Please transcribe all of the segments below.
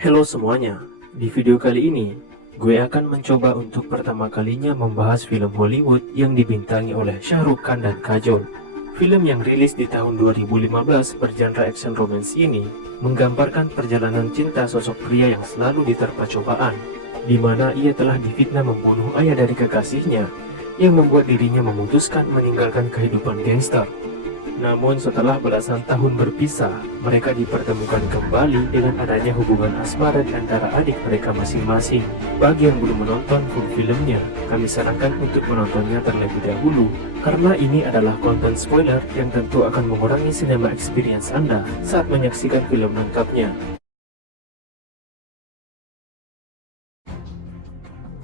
Halo semuanya, di video kali ini gue akan mencoba untuk pertama kalinya membahas film Hollywood yang dibintangi oleh Shah Rukh Khan dan Kajol. Film yang rilis di tahun 2015 bergenre action romance ini menggambarkan perjalanan cinta sosok pria yang selalu diterpa cobaan, di mana ia telah difitnah membunuh ayah dari kekasihnya yang membuat dirinya memutuskan meninggalkan kehidupan gangster. Namun setelah belasan tahun berpisah, mereka dipertemukan kembali dengan adanya hubungan asmara di antara adik mereka masing-masing. Bagi yang belum menonton full filmnya, kami sarankan untuk menontonnya terlebih dahulu, karena ini adalah konten spoiler yang tentu akan mengurangi cinema experience Anda saat menyaksikan film lengkapnya.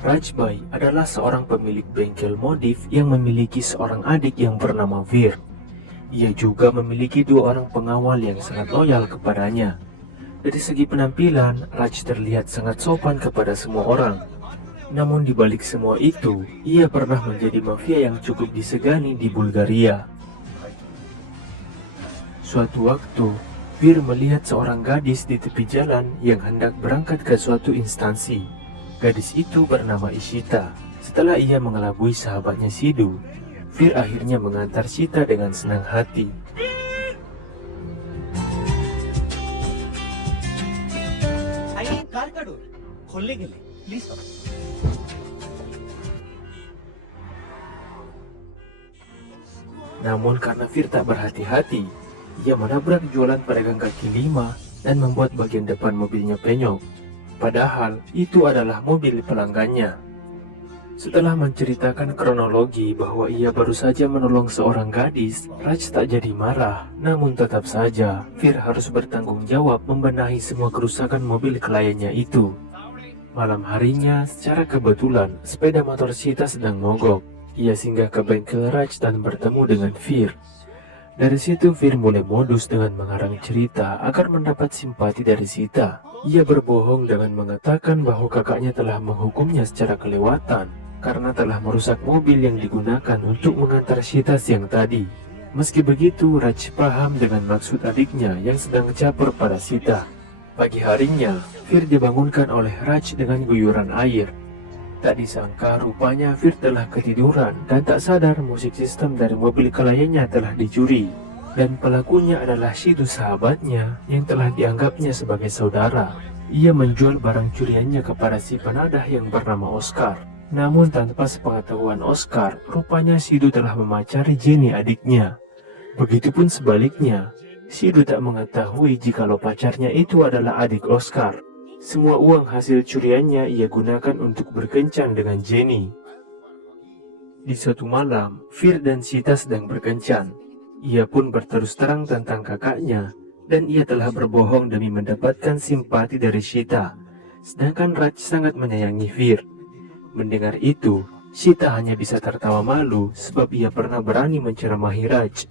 Rajbai adalah seorang pemilik bengkel modif yang memiliki seorang adik yang bernama Veer. Ia juga memiliki dua orang pengawal yang sangat loyal kepadanya. Dari segi penampilan, Raj terlihat sangat sopan kepada semua orang. Namun di balik semua itu, ia pernah menjadi mafia yang cukup disegani di Bulgaria. Suatu waktu, Veer melihat seorang gadis di tepi jalan yang hendak berangkat ke suatu instansi. Gadis itu bernama Ishita. Setelah ia mengelabui sahabatnya Sidhu, Veer akhirnya mengantar Sita dengan senang hati. Namun karena Veer tak berhati-hati, ia menabrak jualan pedagang kaki lima dan membuat bagian depan mobilnya penyok. Padahal itu adalah mobil pelanggannya. Setelah menceritakan kronologi bahwa ia baru saja menolong seorang gadis, Raj tak jadi marah. Namun tetap saja, Veer harus bertanggung jawab membenahi semua kerusakan mobil kliennya itu. Malam harinya, secara kebetulan, sepeda motor Sita sedang mogok. Ia singgah ke bengkel Raj dan bertemu dengan Veer. Dari situ Veer mulai modus dengan mengarang cerita agar mendapat simpati dari Sita. Ia berbohong dengan mengatakan bahwa kakaknya telah menghukumnya secara kelewatan karena telah merusak mobil yang digunakan untuk mengantar Sita siang tadi. Meski begitu, Raj paham dengan maksud adiknya yang sedang caper pada Sita. Pagi harinya, Veer dibangunkan oleh Raj dengan guyuran air. Tak disangka rupanya Veer telah ketiduran dan tak sadar musik sistem dari mobil kliennya telah dicuri. Dan pelakunya adalah Sidhu sahabatnya yang telah dianggapnya sebagai saudara. Ia menjual barang curiannya kepada si penadah yang bernama Oscar. Namun tanpa sepengetahuan Oscar, rupanya Sidhu telah memacari Jenny adiknya. Begitupun sebaliknya, Sidhu tak mengetahui jikalau pacarnya itu adalah adik Oscar. Semua uang hasil curiannya ia gunakan untuk berkencan dengan Jenny. Di suatu malam, Veer dan Sita sedang berkencan. Ia pun berterus terang tentang kakaknya, dan ia telah berbohong demi mendapatkan simpati dari Sita. Sedangkan Raj sangat menyayangi Veer. Mendengar itu, Sita hanya bisa tertawa malu sebab ia pernah berani menceramahi Raj.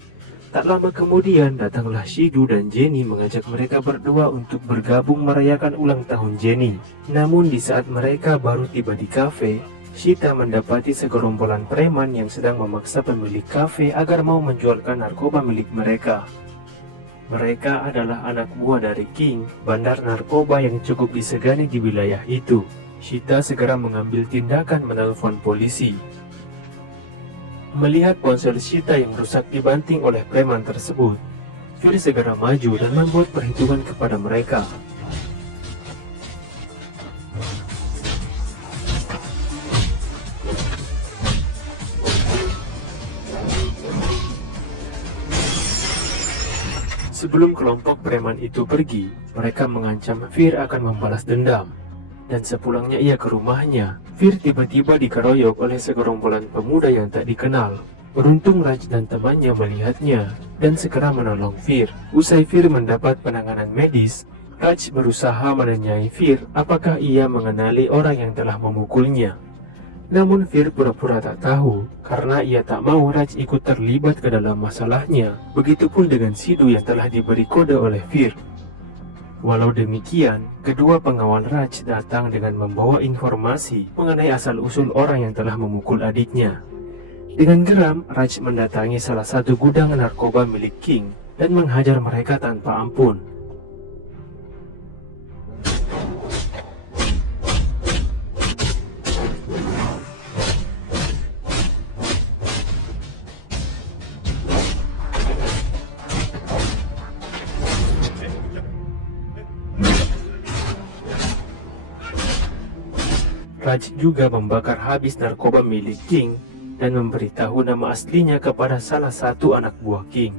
Tak lama kemudian datanglah Sidhu dan Jenny mengajak mereka berdua untuk bergabung merayakan ulang tahun Jenny. Namun di saat mereka baru tiba di kafe, Sita mendapati segerombolan preman yang sedang memaksa pemilik kafe agar mau menjualkan narkoba milik mereka. Mereka adalah anak buah dari King, bandar narkoba yang cukup disegani di wilayah itu. Sita segera mengambil tindakan menelpon polisi. Melihat ponsel Sita yang rusak dibanting oleh preman tersebut, Veer segera maju dan membuat perhitungan kepada mereka. Sebelum kelompok preman itu pergi, mereka mengancam Veer akan membalas dendam. Dan sepulangnya ia ke rumahnya, Veer tiba-tiba dikeroyok oleh segerombolan pemuda yang tak dikenal. Beruntung Raj dan temannya melihatnya dan segera menolong Veer. Usai Veer mendapat penanganan medis, Raj berusaha menanyai Veer apakah ia mengenali orang yang telah memukulnya. Namun Veer pura-pura tak tahu karena ia tak mau Raj ikut terlibat ke dalam masalahnya. Begitupun dengan Sidhu yang telah diberi kode oleh Veer. Walau demikian, kedua pengawal Raj datang dengan membawa informasi mengenai asal-usul orang yang telah memukul adiknya. Dengan geram, Raj mendatangi salah satu gudang narkoba milik King dan menghajar mereka tanpa ampun. Raj juga membakar habis narkoba milik King dan memberitahu nama aslinya kepada salah satu anak buah King.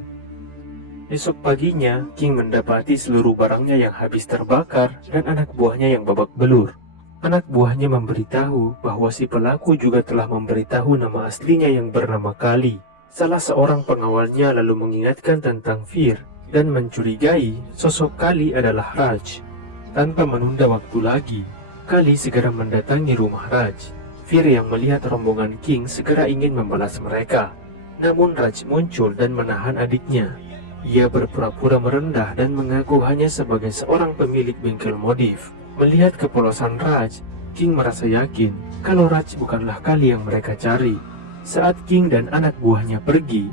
Esok paginya, King mendapati seluruh barangnya yang habis terbakar dan anak buahnya yang babak belur. Anak buahnya memberitahu bahwa si pelaku juga telah memberitahu nama aslinya yang bernama Kali. Salah seorang pengawalnya lalu mengingatkan tentang Fir dan mencurigai sosok Kali adalah Raj. Tanpa menunda waktu lagi, Kali segera mendatangi rumah Raj. Fir yang melihat rombongan King segera ingin membalas mereka. Namun Raj muncul dan menahan adiknya. Ia berpura-pura merendah dan mengaku hanya sebagai seorang pemilik bengkel modif. Melihat kepolosan Raj, King merasa yakin kalau Raj bukanlah Kali yang mereka cari. Saat King dan anak buahnya pergi,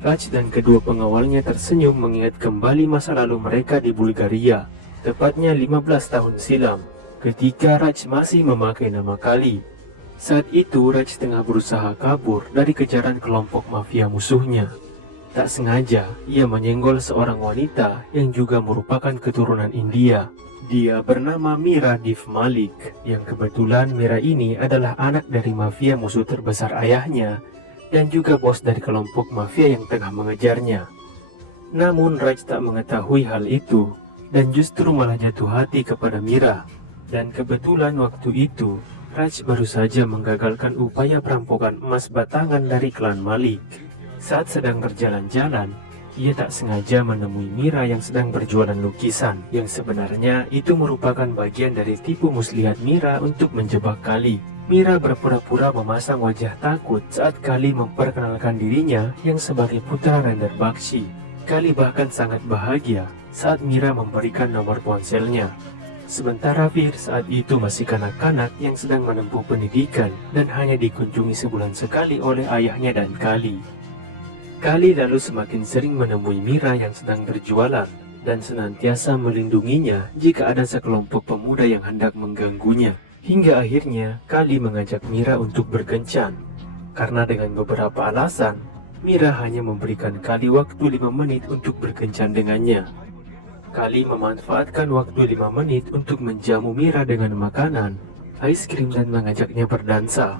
Raj dan kedua pengawalnya tersenyum mengingat kembali masa lalu mereka di Bulgaria, tepatnya 15 tahun silam, ketika Raj masih memakai nama Kali. Saat itu Raj tengah berusaha kabur dari kejaran kelompok mafia musuhnya. Tak sengaja, ia menyenggol seorang wanita yang juga merupakan keturunan India. Dia bernama Mira Div Malik, yang kebetulan Mira ini adalah anak dari mafia musuh terbesar ayahnya dan juga bos dari kelompok mafia yang tengah mengejarnya. Namun Raj tak mengetahui hal itu dan justru malah jatuh hati kepada Mira. Dan kebetulan waktu itu, Raj baru saja menggagalkan upaya perampokan emas batangan dari klan Malik. Saat sedang berjalan-jalan, ia tak sengaja menemui Mira yang sedang berjualan lukisan, yang sebenarnya itu merupakan bagian dari tipu muslihat Mira untuk menjebak Kali. Mira berpura-pura memasang wajah takut saat Kali memperkenalkan dirinya yang sebagai putra Render Bakshi. Kali bahkan sangat bahagia saat Mira memberikan nomor ponselnya. Sementara Fir saat itu masih kanak-kanak yang sedang menempuh pendidikan dan hanya dikunjungi sebulan sekali oleh ayahnya dan Kali. Kali lalu semakin sering menemui Mira yang sedang berjualan dan senantiasa melindunginya jika ada sekelompok pemuda yang hendak mengganggunya. Hingga akhirnya Kali mengajak Mira untuk berkencan. Karena dengan beberapa alasan, Mira hanya memberikan Kali waktu 5 menit untuk berkencan dengannya. Kali memanfaatkan waktu 5 menit untuk menjamu Mira dengan makanan, es krim dan mengajaknya berdansa.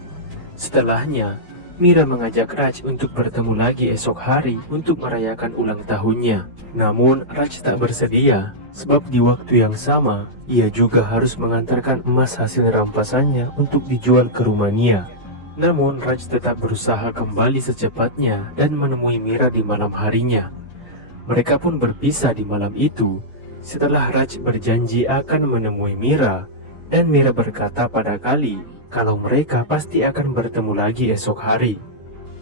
Setelahnya, Mira mengajak Raj untuk bertemu lagi esok hari untuk merayakan ulang tahunnya. Namun Raj tak bersedia, sebab di waktu yang sama, ia juga harus mengantarkan emas hasil rampasannya untuk dijual ke Rumania. Namun Raj tetap berusaha kembali secepatnya dan menemui Mira di malam harinya. Mereka pun berpisah di malam itu, setelah Raj berjanji akan menemui Mira, dan Mira berkata pada Kali kalau mereka pasti akan bertemu lagi esok hari.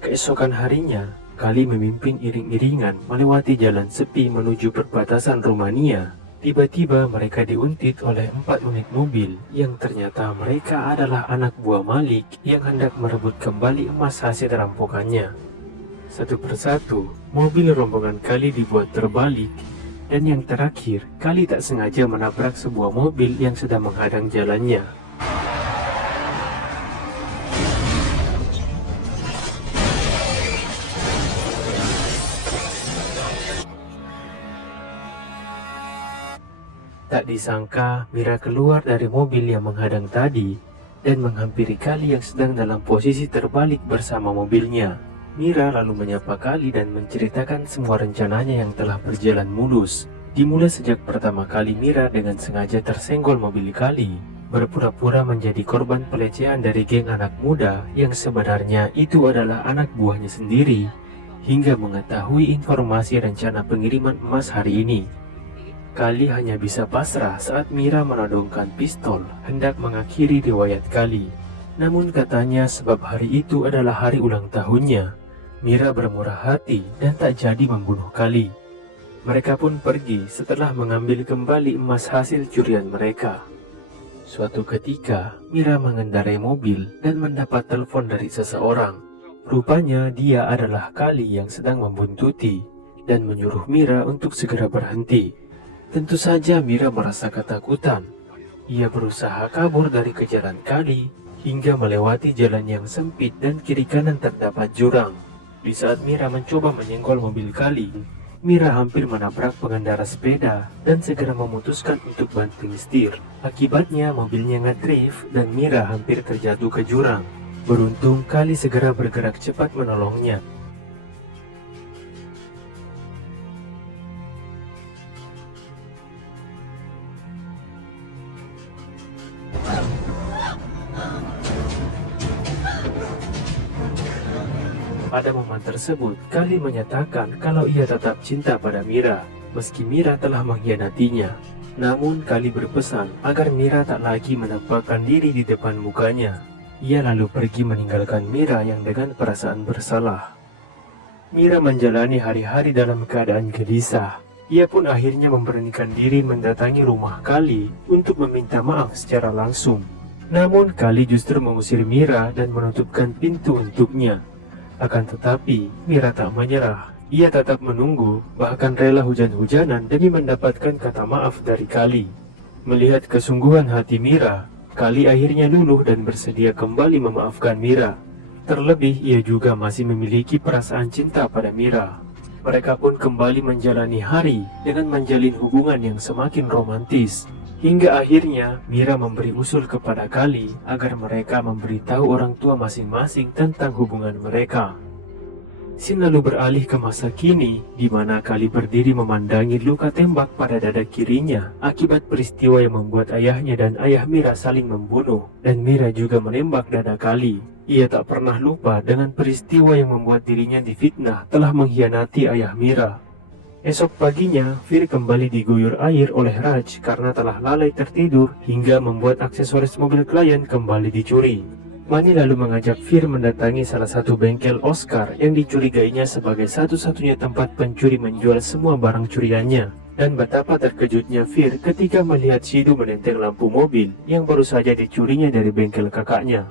Keesokan harinya, Kali memimpin iring-iringan melewati jalan sepi menuju perbatasan Rumania. Tiba-tiba mereka diuntit oleh 4 unit mobil yang ternyata mereka adalah anak buah Malik yang hendak merebut kembali emas hasil rampokannya. Satu persatu, mobil rombongan Kali dibuat terbalik, dan yang terakhir, Kali tak sengaja menabrak sebuah mobil yang sedang menghadang jalannya. Tak disangka, Mira keluar dari mobil yang menghadang tadi dan menghampiri Kali yang sedang dalam posisi terbalik bersama mobilnya. Mira lalu menyapa Kali dan menceritakan semua rencananya yang telah berjalan mulus. Dimulai sejak pertama kali Mira dengan sengaja tersenggol mobil Kali, berpura-pura menjadi korban pelecehan dari geng anak muda yang sebenarnya itu adalah anak buahnya sendiri, hingga mengetahui informasi rencana pengiriman emas hari ini. Kali hanya bisa pasrah saat Mira menodongkan pistol hendak mengakhiri riwayat Kali. Namun katanya sebab hari itu adalah hari ulang tahunnya, Mira bermurah hati dan tak jadi membunuh Kali. Mereka pun pergi setelah mengambil kembali emas hasil curian mereka. Suatu ketika, Mira mengendarai mobil dan mendapat telepon dari seseorang. Rupanya dia adalah Kali yang sedang membuntuti dan menyuruh Mira untuk segera berhenti. Tentu saja Mira merasa ketakutan. Ia berusaha kabur dari kejaran Kali hingga melewati jalan yang sempit dan kiri kanan terdapat jurang. Di saat Mira mencoba menyenggol mobil Kali, Mira hampir menabrak pengendara sepeda dan segera memutuskan untuk banting setir. Akibatnya mobilnya ngedrift dan Mira hampir terjatuh ke jurang. Beruntung Kali segera bergerak cepat menolongnya. Pada momen tersebut, Kali menyatakan kalau ia tetap cinta pada Mira, meski Mira telah mengkhianatinya. Namun Kali berpesan agar Mira tak lagi menampakkan diri di depan mukanya. Ia lalu pergi meninggalkan Mira yang dengan perasaan bersalah. Mira menjalani hari-hari dalam keadaan gelisah. Ia pun akhirnya memberanikan diri mendatangi rumah Kali untuk meminta maaf secara langsung. Namun Kali justru mengusir Mira dan menutupkan pintu untuknya. Akan tetapi, Mira tak menyerah. Ia tetap menunggu, bahkan rela hujan-hujanan demi mendapatkan kata maaf dari Kali. Melihat kesungguhan hati Mira, Kali akhirnya luluh dan bersedia kembali memaafkan Mira. Terlebih, ia juga masih memiliki perasaan cinta pada Mira. Mereka pun kembali menjalani hari dengan menjalin hubungan yang semakin romantis. Hingga akhirnya Mira memberi usul kepada Kali agar mereka memberitahu orang tua masing-masing tentang hubungan mereka. Scene lalu beralih ke masa kini, di mana Kali berdiri memandangi luka tembak pada dada kirinya akibat peristiwa yang membuat ayahnya dan ayah Mira saling membunuh, dan Mira juga menembak dada Kali. Ia tak pernah lupa dengan peristiwa yang membuat dirinya difitnah telah mengkhianati ayah Mira. Esok paginya, Fir kembali diguyur air oleh Raj karena telah lalai tertidur hingga membuat aksesoris mobil klien kembali dicuri. Mani lalu mengajak Fir mendatangi salah satu bengkel Oscar yang dicurigainya sebagai satu-satunya tempat pencuri menjual semua barang curiannya. Dan betapa terkejutnya Fir ketika melihat Shidu menenteng lampu mobil yang baru saja dicurinya dari bengkel kakaknya.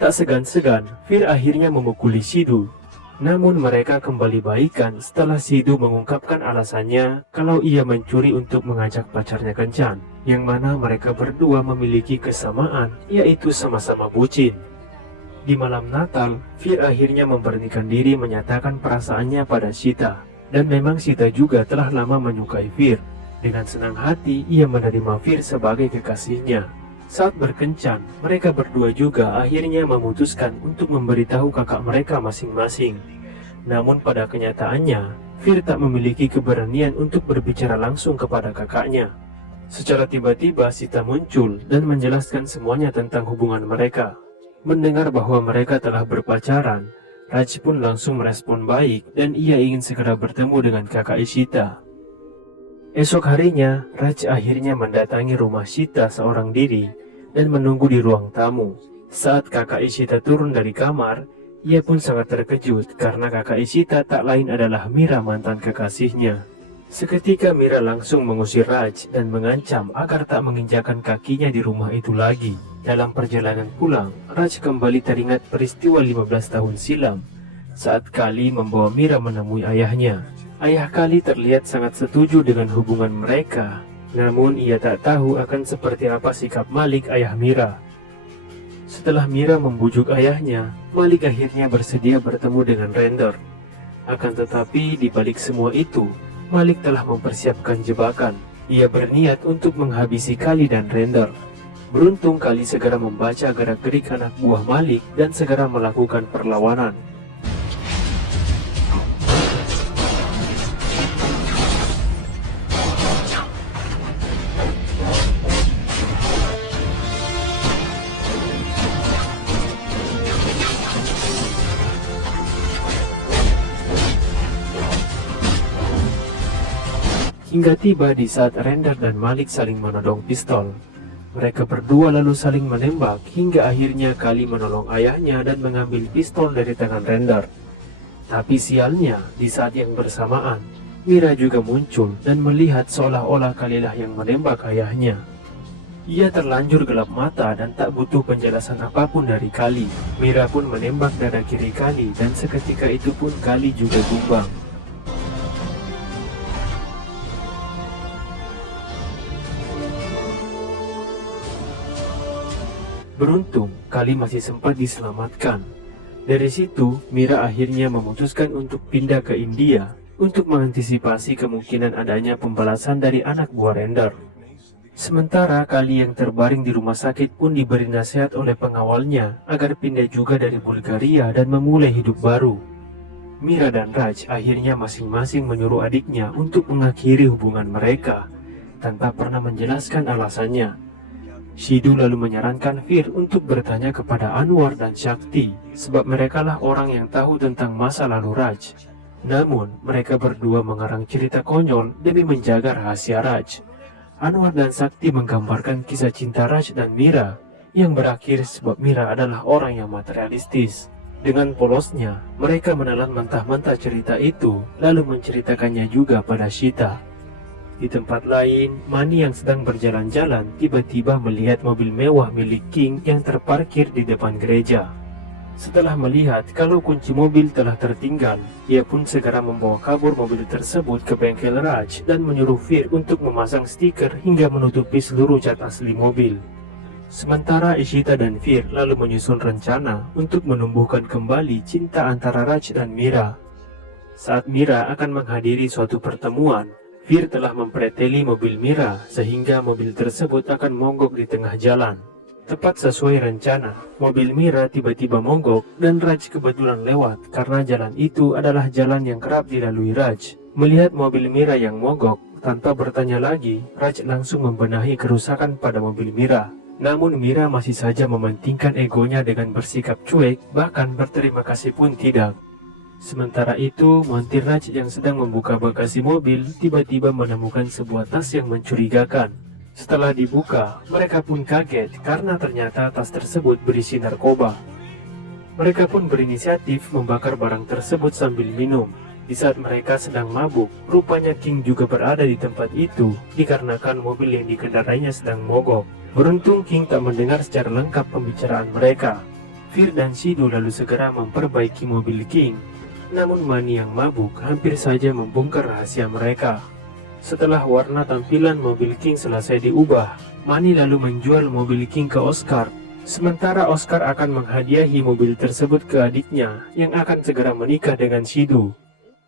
Tak segan-segan, Fir akhirnya memukuli Shidu. Namun mereka kembali baikan setelah Shidu mengungkapkan alasannya kalau ia mencuri untuk mengajak pacarnya kencan, yang mana mereka berdua memiliki kesamaan, yaitu sama-sama bucin. Di malam Natal, Fir akhirnya memberanikan diri menyatakan perasaannya pada Shita, dan memang Shita juga telah lama menyukai Fir. Dengan senang hati, ia menerima Fir sebagai kekasihnya. Saat berkencan, mereka berdua juga akhirnya memutuskan untuk memberitahu kakak mereka masing-masing. Namun pada kenyataannya, Fir tak memiliki keberanian untuk berbicara langsung kepada kakaknya. Secara tiba-tiba Sita muncul dan menjelaskan semuanya tentang hubungan mereka. Mendengar bahwa mereka telah berpacaran, Raj pun langsung merespon baik dan ia ingin segera bertemu dengan kakak Ishita. Esok harinya, Raj akhirnya mendatangi rumah Shita seorang diri dan menunggu di ruang tamu. Saat kakak Ishita turun dari kamar, ia pun sangat terkejut karena kakak Ishita tak lain adalah Mira, mantan kekasihnya. Seketika Mira langsung mengusir Raj dan mengancam agar tak menginjakan kakinya di rumah itu lagi. Dalam perjalanan pulang, Raj kembali teringat peristiwa 15 tahun silam saat Kali membawa Mira menemui ayahnya. Ayah Kali terlihat sangat setuju dengan hubungan mereka, namun ia tak tahu akan seperti apa sikap Malik, ayah Mira. Setelah Mira membujuk ayahnya, Malik akhirnya bersedia bertemu dengan Render. Akan tetapi di balik semua itu, Malik telah mempersiapkan jebakan. Ia berniat untuk menghabisi Kali dan Render. Beruntung Kali segera membaca gerak-gerik anak buah Malik dan segera melakukan perlawanan. Hingga tiba di saat Render dan Malik saling menodong pistol. Mereka berdua lalu saling menembak hingga akhirnya Kali menolong ayahnya dan mengambil pistol dari tangan Render. Tapi sialnya, di saat yang bersamaan, Mira juga muncul dan melihat seolah-olah Kalilah yang menembak ayahnya. Ia terlanjur gelap mata dan tak butuh penjelasan apapun dari Kali. Mira pun menembak dada kiri Kali dan seketika itu pun Kali juga tumbang. Beruntung, Kali masih sempat diselamatkan. Dari situ, Mira akhirnya memutuskan untuk pindah ke India untuk mengantisipasi kemungkinan adanya pembalasan dari anak buah Render. Sementara Kali yang terbaring di rumah sakit pun diberi nasihat oleh pengawalnya agar pindah juga dari Bulgaria dan memulai hidup baru. Mira dan Raj akhirnya masing-masing menyuruh adiknya untuk mengakhiri hubungan mereka tanpa pernah menjelaskan alasannya. Sidhu lalu menyarankan Fir untuk bertanya kepada Anwar dan Shakti sebab merekalah orang yang tahu tentang masa lalu Raj. Namun mereka berdua mengarang cerita konyol demi menjaga rahasia Raj. Anwar dan Shakti menggambarkan kisah cinta Raj dan Mira yang berakhir sebab Mira adalah orang yang materialistis. Dengan polosnya, mereka menelan mentah-mentah cerita itu lalu menceritakannya juga pada Shita. Di tempat lain, Mani yang sedang berjalan-jalan tiba-tiba melihat mobil mewah milik King yang terparkir di depan gereja. Setelah melihat kalau kunci mobil telah tertinggal, ia pun segera membawa kabur mobil tersebut ke bengkel Raj dan menyuruh Fir untuk memasang stiker hingga menutupi seluruh cat asli mobil. Sementara Ishita dan Fir lalu menyusun rencana untuk menumbuhkan kembali cinta antara Raj dan Mira. Saat Mira akan menghadiri suatu pertemuan, Fir telah mempreteli mobil Mira sehingga mobil tersebut akan mogok di tengah jalan. Tepat sesuai rencana, mobil Mira tiba-tiba mogok dan Raj kebetulan lewat karena jalan itu adalah jalan yang kerap dilalui Raj. Melihat mobil Mira yang mogok, tanpa bertanya lagi, Raj langsung membenahi kerusakan pada mobil Mira. Namun Mira masih saja mementingkan egonya dengan bersikap cuek, bahkan berterima kasih pun tidak. Sementara itu, montir Raj yang sedang membuka bagasi mobil tiba-tiba menemukan sebuah tas yang mencurigakan. Setelah dibuka, mereka pun kaget karena ternyata tas tersebut berisi narkoba. Mereka pun berinisiatif membakar barang tersebut sambil minum. Di saat mereka sedang mabuk, rupanya King juga berada di tempat itu dikarenakan mobil yang dikendarainya sedang mogok. Beruntung King tak mendengar secara lengkap pembicaraan mereka. Fir dan Sidhu lalu segera memperbaiki mobil King. Namun Mani yang mabuk hampir saja membongkar rahasia mereka. Setelah warna tampilan mobil King selesai diubah, Mani lalu menjual mobil King ke Oscar. Sementara Oscar akan menghadiahi mobil tersebut ke adiknya yang akan segera menikah dengan Sidhu.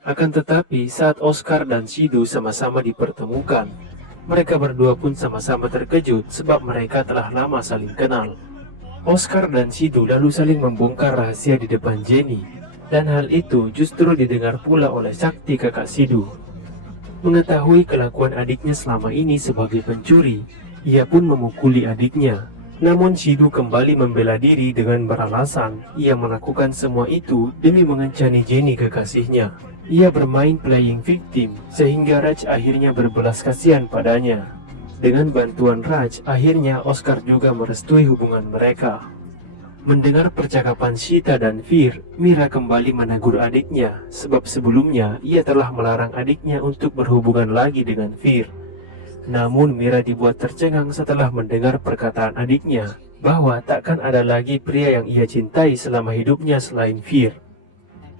Akan tetapi saat Oscar dan Sidhu sama-sama dipertemukan, mereka berdua pun sama-sama terkejut sebab mereka telah lama saling kenal. Oscar dan Sidhu lalu saling membongkar rahasia di depan Jenny, dan hal itu justru didengar pula oleh Shakti kakak Sidhu. Mengetahui kelakuan adiknya selama ini sebagai pencuri, ia pun memukuli adiknya. Namun Sidhu kembali membela diri dengan beralasan ia melakukan semua itu demi mengencani Jenny kekasihnya. Ia bermain playing victim sehingga Raj akhirnya berbelas kasihan padanya. Dengan bantuan Raj, akhirnya Oscar juga merestui hubungan mereka. Mendengar percakapan Shita dan Fir, Mira kembali menegur adiknya sebab sebelumnya ia telah melarang adiknya untuk berhubungan lagi dengan Fir. Namun Mira dibuat tercengang setelah mendengar perkataan adiknya bahwa takkan ada lagi pria yang ia cintai selama hidupnya selain Fir.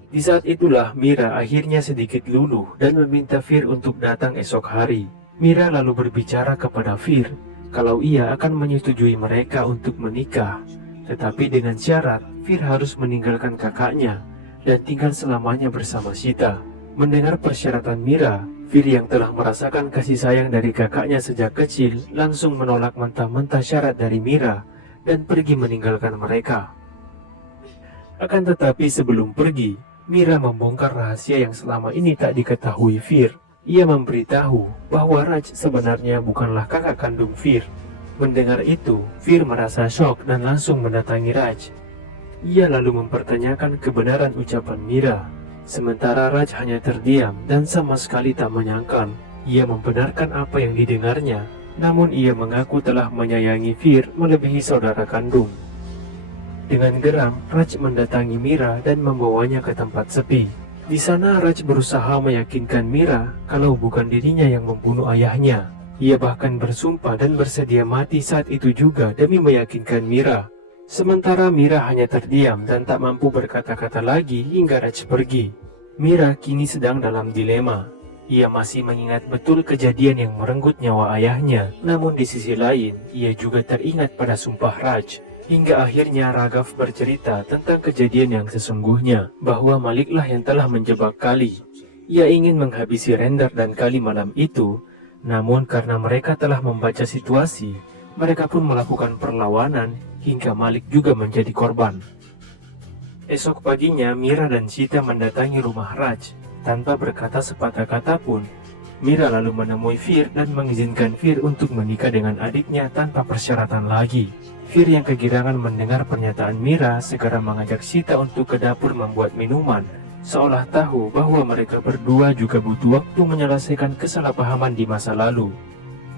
Di saat itulah Mira akhirnya sedikit luluh dan meminta Fir untuk datang esok hari. Mira lalu berbicara kepada Fir kalau ia akan menyetujui mereka untuk menikah. Tetapi dengan syarat, Fir harus meninggalkan kakaknya dan tinggal selamanya bersama Shita. Mendengar persyaratan Mira, Fir yang telah merasakan kasih sayang dari kakaknya sejak kecil langsung menolak mentah-mentah syarat dari Mira dan pergi meninggalkan mereka. Akan tetapi sebelum pergi, Mira membongkar rahasia yang selama ini tak diketahui Fir. Ia memberitahu bahwa Raj sebenarnya bukanlah kakak kandung Fir. Mendengar itu, Fir merasa syok dan langsung mendatangi Raj. Ia lalu mempertanyakan kebenaran ucapan Mira. Sementara Raj hanya terdiam dan sama sekali tak menyangkal. Ia membenarkan apa yang didengarnya, namun ia mengaku telah menyayangi Fir melebihi saudara kandung. Dengan geram, Raj mendatangi Mira dan membawanya ke tempat sepi. Di sana Raj berusaha meyakinkan Mira kalau bukan dirinya yang membunuh ayahnya. Ia bahkan bersumpah dan bersedia mati saat itu juga demi meyakinkan Mira. Sementara Mira hanya terdiam dan tak mampu berkata-kata lagi hingga Raj pergi. Mira kini sedang dalam dilema. Ia masih mengingat betul kejadian yang merenggut nyawa ayahnya. Namun di sisi lain, ia juga teringat pada sumpah Raj. Hingga akhirnya Raghav bercerita tentang kejadian yang sesungguhnya, bahwa Maliklah yang telah menjebak Kali. Ia ingin menghabisi Render dan Kali malam itu, namun karena mereka telah membaca situasi, mereka pun melakukan perlawanan hingga Malik juga menjadi korban. Esok paginya, Mira dan Sita mendatangi rumah Raj. Tanpa berkata sepatah kata pun, Mira lalu menemui Fir dan mengizinkan Fir untuk menikah dengan adiknya tanpa persyaratan lagi. Fir yang kegirangan mendengar pernyataan Mira segera mengajak Sita untuk ke dapur membuat minuman, seolah tahu bahwa mereka berdua juga butuh waktu menyelesaikan kesalahpahaman di masa lalu.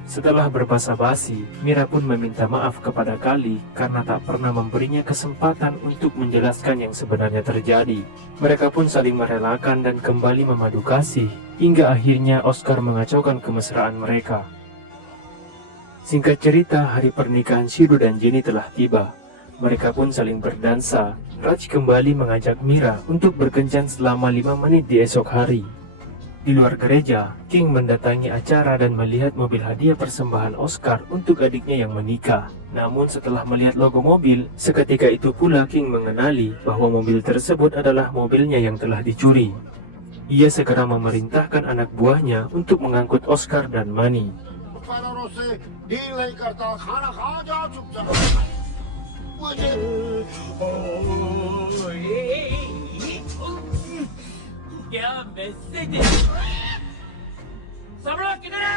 Setelah berbasa-basi, Mira pun meminta maaf kepada Kali karena tak pernah memberinya kesempatan untuk menjelaskan yang sebenarnya terjadi. Mereka pun saling merelakan dan kembali memadu kasih, hingga akhirnya Oscar mengacaukan kemesraan mereka. Singkat cerita, hari pernikahan Shido dan Jenny telah tiba. Mereka pun saling berdansa. Raj kembali mengajak Mira untuk berkencan selama 5 menit di esok hari. Di luar gereja, King mendatangi acara dan melihat mobil hadiah persembahan Oscar untuk adiknya yang menikah. Namun setelah melihat logo mobil, seketika itu pula King mengenali bahwa mobil tersebut adalah mobilnya yang telah dicuri. Ia segera memerintahkan anak buahnya untuk mengangkut Oscar dan Manny.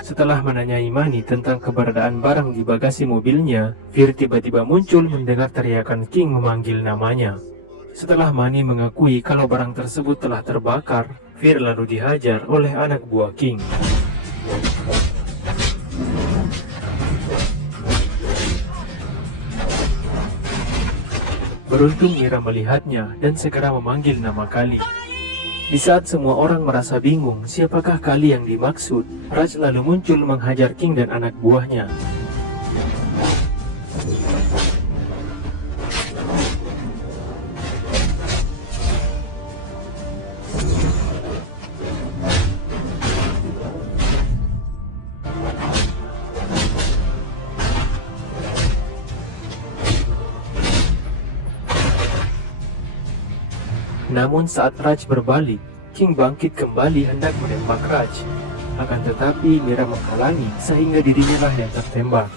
Setelah menanyai Manny tentang keberadaan barang di bagasi mobilnya, Fir tiba-tiba muncul mendengar teriakan King memanggil namanya. Setelah Manny mengakui kalau barang tersebut telah terbakar, Fir lalu dihajar oleh anak buah King. Beruntung Mira melihatnya dan segera memanggil nama Kali. Di saat semua orang merasa bingung siapakah Kali yang dimaksud, Raj lalu muncul menghajar King dan anak buahnya. Namun saat Raj berbalik, King bangkit kembali hendak menembak Raj. Akan tetapi Mira menghalangi sehingga dirinya lah yang tertembak.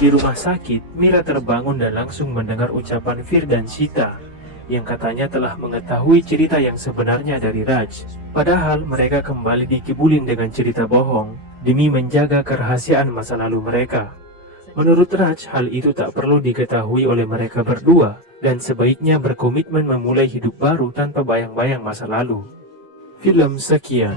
Di rumah sakit, Mira terbangun dan langsung mendengar ucapan Fir dan Sita yang katanya telah mengetahui cerita yang sebenarnya dari Raj. Padahal mereka kembali dikibulin dengan cerita bohong demi menjaga kerahasiaan masa lalu mereka. Menurut Raj, hal itu tak perlu diketahui oleh mereka berdua dan sebaiknya berkomitmen memulai hidup baru tanpa bayang-bayang masa lalu. Film sekian.